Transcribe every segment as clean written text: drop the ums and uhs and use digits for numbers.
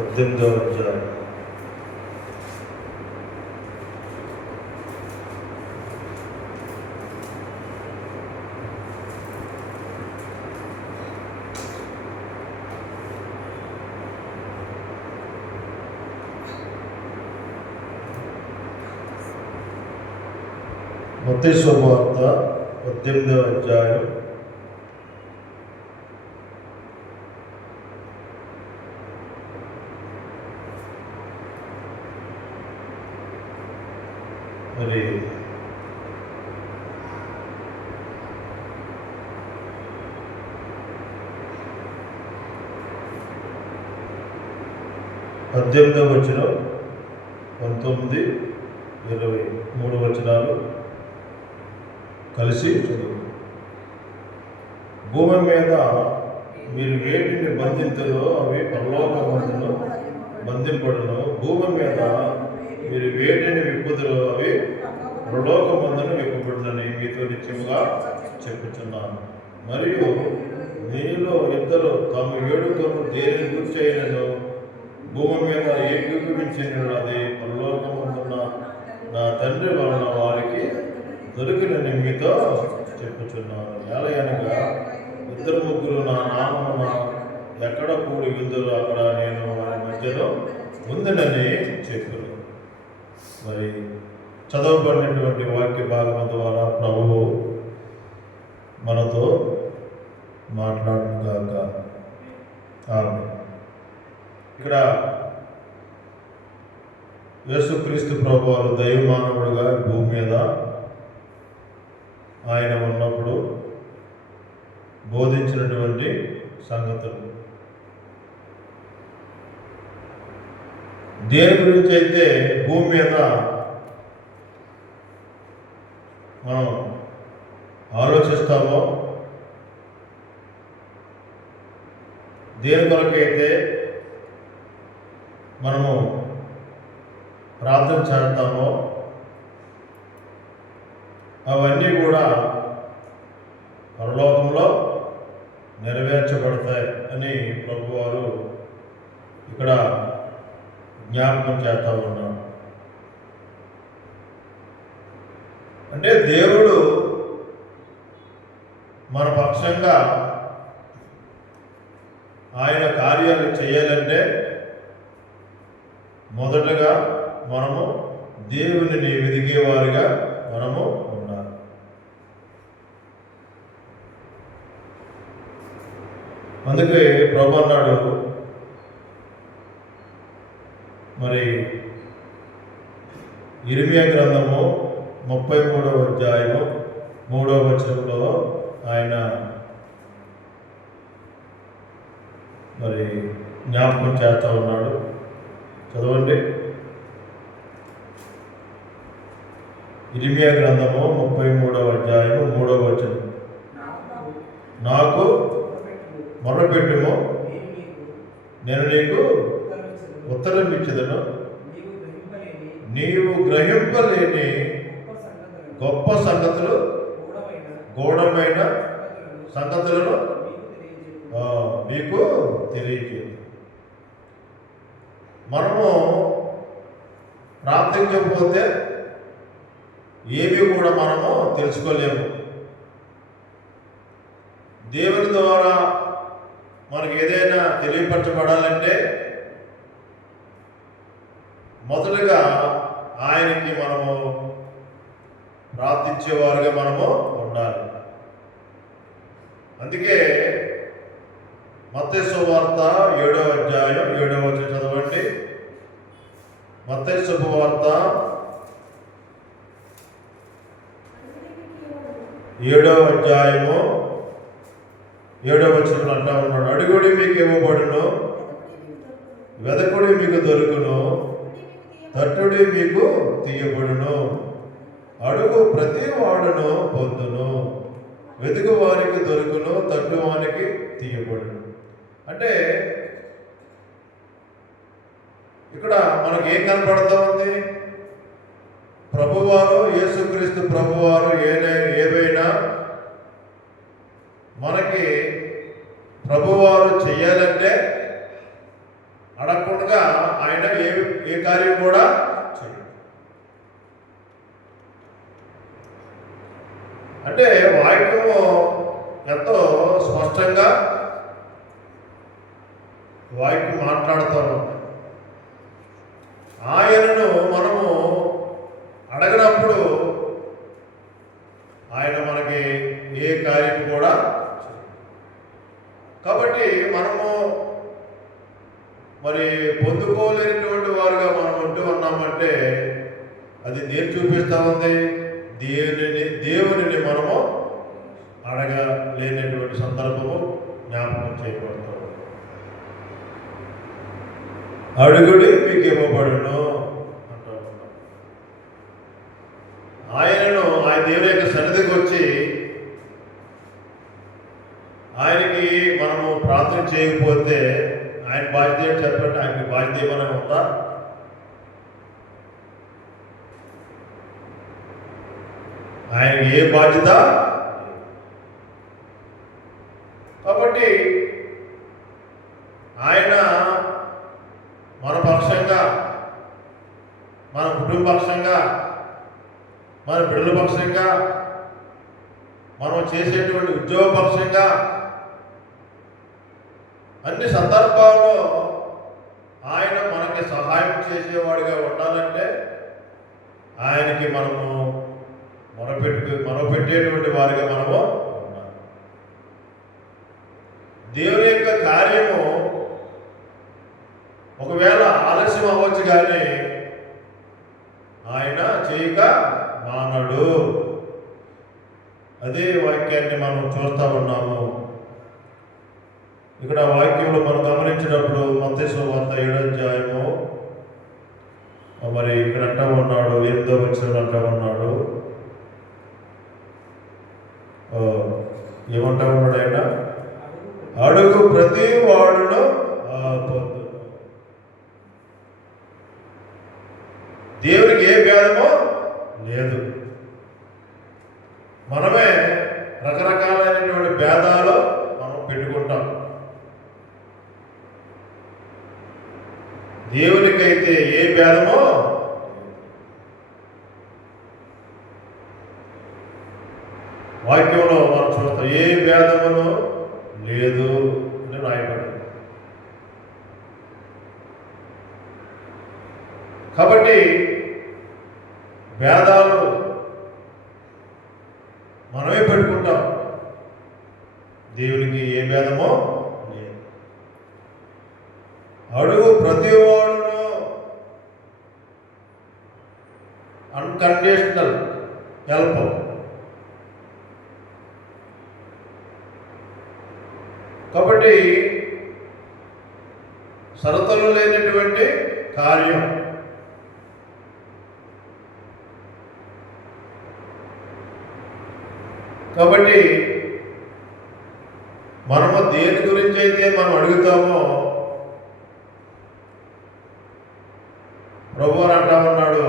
18వ అధ్యాయం. మత్తయి శుభవార్త 18వ అధ్యాయం మరి 18వ వచనం 19, 23 వచనాలు కలిసి చదువు. భూమి మీద మీరు వేటిని బంధించదో అవి పరలోకమందును బంధింపడును, భూమి మీద మీరు వేటిని విప్పుదురో అవి పరలోకమందును విప్పబడునని మీతో నిత్యముగా చెప్పుచున్నాను. మరియు మీలో ఇద్దరు తమ ఏడుకను దేనిని గుర్చైనను భూమి మీద ఏకీభవించిన అది పరలోకమందున్న నా తండ్రి వలన వారికి దొరికినని మీతో చెప్పుచున్నాను. ఎలాగనగా ఇద్దరు ముగ్గురు నా నామమున ఎక్కడ కూడి విందులు అక్కడ నేను వారి మధ్యలో ఉందినని చెప్పారు. మరి చదవబడినటువంటి వాక్య భాగం ద్వారా ప్రభువు మనతో మాట్లాడుగాక. ఆమె. ఇక్కడ యేసుక్రీస్తు ప్రభువారు దైవమానవుడుగా భూమి మీద ఆయన ఉన్నప్పుడు బోధించినటువంటి సంగతులు. దేని గురించి అయితే భూమి మీద మనం ఆలోచిస్తామో, దేని కొరకైతే మనము ప్రార్థన చేస్తామో అవన్నీ కూడా పరలోకంలో నెరవేర్చబడతాయి అని ప్రభువారు ఇక్కడ జ్ఞాపకం చేస్తూ ఉన్నాం. అంటే దేవుడు మన పక్షంగా ఆయన కార్యాలు చేయాలంటే మొదటగా మనము దేవునిని వెదిగేవారిగా మనము ఉండాలి. అందుకే ప్రభు అన్నాడు, మరి ఇర్మియా గ్రంథము 33వ అధ్యాయము 3వ వచనంలో ఆయన మరి జ్ఞాపకం చేస్తూ ఉన్నాడు. చదవండి. ఇర్మియా గ్రంథము 33వ అధ్యాయము 3వ వచనం. నాకు మొరపెట్టుము, నేను నీకు ఉత్తరం ఇచ్చేదను, నీవు గ్రహింపలేని గొప్ప సంగతులు, గూఢమైన సంగతులను మీకు తెలియజేయదు. మనము ప్రార్థించకపోతే ఏవి కూడా మనము తెలుసుకోలేము. దేవుని ద్వారా మనకి ఏదైనా తెలియపరచబడాలంటే మొదలుగా ఆయనకి మనము ప్రార్థించేవారుగా మనము ఉండాలి. అందుకే మత్తయి శుభవార్త 7వ అధ్యాయం 7వ వచనం చదవండి. మత్తయి శుభవార్త 7వ అధ్యాయము 7వ వచనంలో అంటా ఉన్నాడు, అడుగుడి మీకు ఇవ్వబడును, వెదకుడి మీకు దొరుకును, తట్టుడి మీకు తీయబడును, అడుగు ప్రతి వాడును పొందును, వెతుకు వారికి దొరుకును, తట్టు వానికి తీయబడును. అంటే ఇక్కడ మనకి ఏం కనపడుతూ ఉంది? ప్రభువారు, యేసుక్రీస్తు ప్రభువారు ఏవైనా మనకి ప్రభువారు చెయ్యాలంటే అడగకుండా ఆయన ఏ కార్యం కూడా చేయడు. అంటే వాక్యము ఎంతో స్పష్టంగా వాక్యం మాట్లాడుతూ ఉంది. ఆయనను మనము అడగనప్పుడు ఆయన మనకి ఏ కార్యం కూడా చేయడు. కాబట్టి మనము మరి పొందుకోలేనటువంటి వారుగా మనం ఉంటూ ఉన్నామంటే అది దేని చూపిస్తూ ఉంది? దేవునిని మనము అడగలేనటువంటి సందర్భము జ్ఞాపకం చేయబడుతుంది. అడుగుడి మీకు ఇవ్వబడును అంటూ ఉన్నాం. ఆయన దేవుని యొక్క సన్నిధికి వచ్చి ఆయనకి మనము ప్రార్థన చేయకపోతే ఆయన బాధ్యత చెప్పండి, ఆయనకి బాధ్యత ఏమైనా ఉందా? ఆయనకి ఏ బాధ్యత? కాబట్టి ఆయన మన పక్షంగా, మన కుటుంబ పక్షంగా, మన బిడ్డల పక్షంగా, మనం చేసేటువంటి ఉద్యోగ పక్షంగా అన్ని సందర్భాల్లో ఆయన మనకి సహాయం చేసేవాడిగా ఉండాలంటే ఆయనకి మనము మొరపెట్టేటువంటి వారిగా మనము ఉండాలి. దేవుని యొక్క కార్యము ఒకవేళ ఆలస్యం అవ్వచ్చు కానీ ఆయన చేయక మానడు. అదే వాక్యాన్ని మనం చూస్తూ ఉన్నాము. ఇక్కడ వాక్యంలో మనం గమనించినప్పుడు మత్తయి సువార్త 7వ అధ్యాయము మరి ఇక్కడ అంటూ ఉన్నాడు, 8వ వచనం అంటూ ఉన్నాడు. ఏమంటా ఉన్నాడు ఆయన? అడుగు ప్రతి వాడును పొందు. దేవునికి ఏ భేదమో లేదు. మనమే రకరకాలైనటువంటి భేదాలు మనం పెట్టుకుంటాం. దేవునికైతే ఏ భేదమో వాక్యంలో మనం చూస్తాం, ఏ భేదమును లేదు అని రాయబడింది. కాబట్టి భేదాలు మనమే పెట్టుకుంటాం. దేవునికి ఏ భేదమో లేదు. అడుగు ప్రతి వాడును అన్కండిషనల్ హెల్ప్. కాబట్టి షరతులు లేనటువంటి కార్యం. కాబట్టి మనము దేని గురించి అయితే మనం అడుగుతామో ప్రభువు అంటా ఉన్నాడు,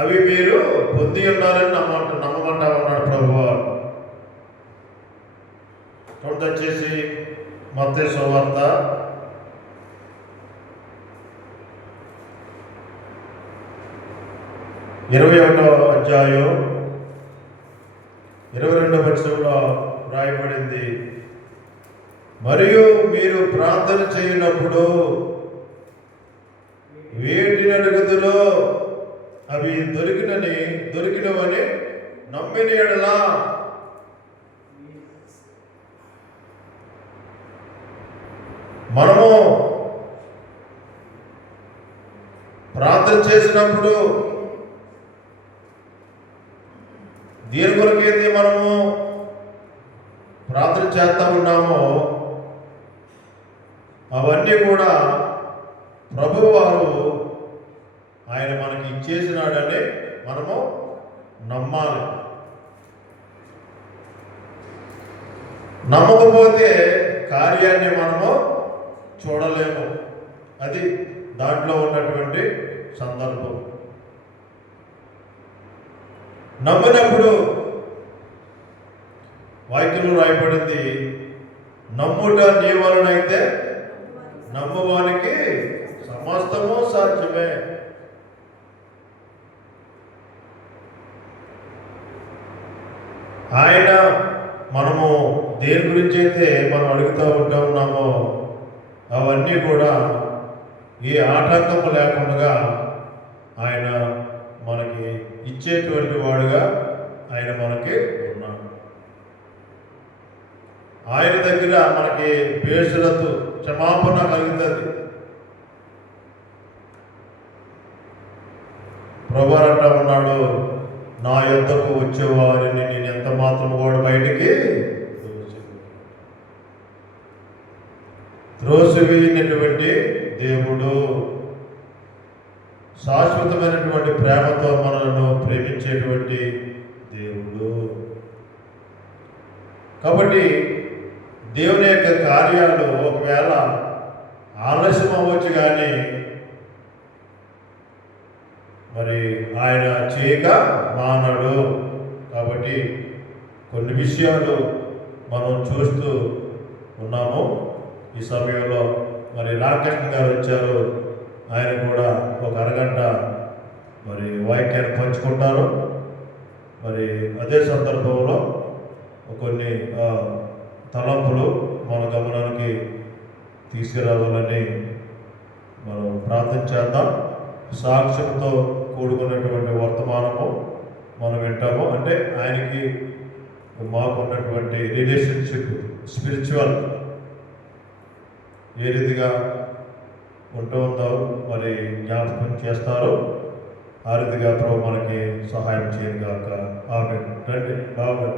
అవి మీరు పొంది ఉన్నారని నమ్మమంటా ఉన్నాడు ప్రభువు. వచ్చేసి మత్తయి సువార్త 21వ అధ్యాయం 22వ వచనంలో రాయబడింది, మరియు మీరు ప్రార్థన చేయనప్పుడు వేటిని అడుగుదురో అవి దొరికినవని నమ్మిన యెడల మనము ప్రార్థన చేసినప్పుడు దేని కొరకైతే మనము ప్రార్థన చేస్తా ఉన్నామో అవన్నీ కూడా ప్రభువు వారు ఆయన మనకి ఇచ్చేసినాడని మనము నమ్మాలి. నమ్మకపోతే కార్యాన్ని మనము చూడలేము. అది దాంట్లో ఉన్నటువంటి సందర్భం. నమ్మినప్పుడు వాక్యంలో రాయబడింది, నమ్ముట నీ వలనైతే నమ్మువానికి సమస్తము సాధ్యమే. ఆయన మనము దేని గురించి అయితే మనం అడుగుతూ ఉంటా ఉన్నామో అవన్నీ కూడా ఏ ఆటంకము లేకుండా ఆయన మనకి ఇచ్చేటువంటి వాడుగా ఆయన మనకి ఉన్నాడు. ఆయన దగ్గర మనకి బేషరతు క్షమాపణ కలుగుతుంది. ప్రభువు అంటా ఉన్నాడు, నా యొద్దకు వచ్చేవారిని నేను ఎంత మాత్రం కూడా బయటికి త్రోసివేయనటువంటి దేవుడు, శాశ్వతమైనటువంటి ప్రేమతో మనలను ప్రేమించేటువంటి దేవుడు. కాబట్టి దేవుని యొక్క కార్యాలు ఒకవేళ ఆలస్యం అవ్వచ్చు, కానీ మరి ఆయన చేయక మానడు. కాబట్టి కొన్ని విషయాలు మనం చూస్తూ ఉన్నాము. ఈ సమయంలో మరి రామకృష్ణ గారు వచ్చారు. ఆయన కూడా ఒక అరగంట మరి వాక్యాన్ని పంచుకుంటారు. మరి అదే సందర్భంలో కొన్ని తలంపులు మన గమనానికి తీసుకురావాలని మనం ప్రార్థన చేద్దాం. సాక్ష్యంతో కూడుకున్నటువంటి వర్తమానము మనం వింటాము. అంటే ఆయనకి మాకు ఉన్నటువంటి రిలేషన్షిప్ స్పిరిచువల్ ఏ రీతిగా ఉంటుందో మరి జ్ఞాపకం చేస్తారు. ఆ రీతిగా ప్రభు మనకి సహాయం చేయను గాక. ఆమేన్. రండి బాగా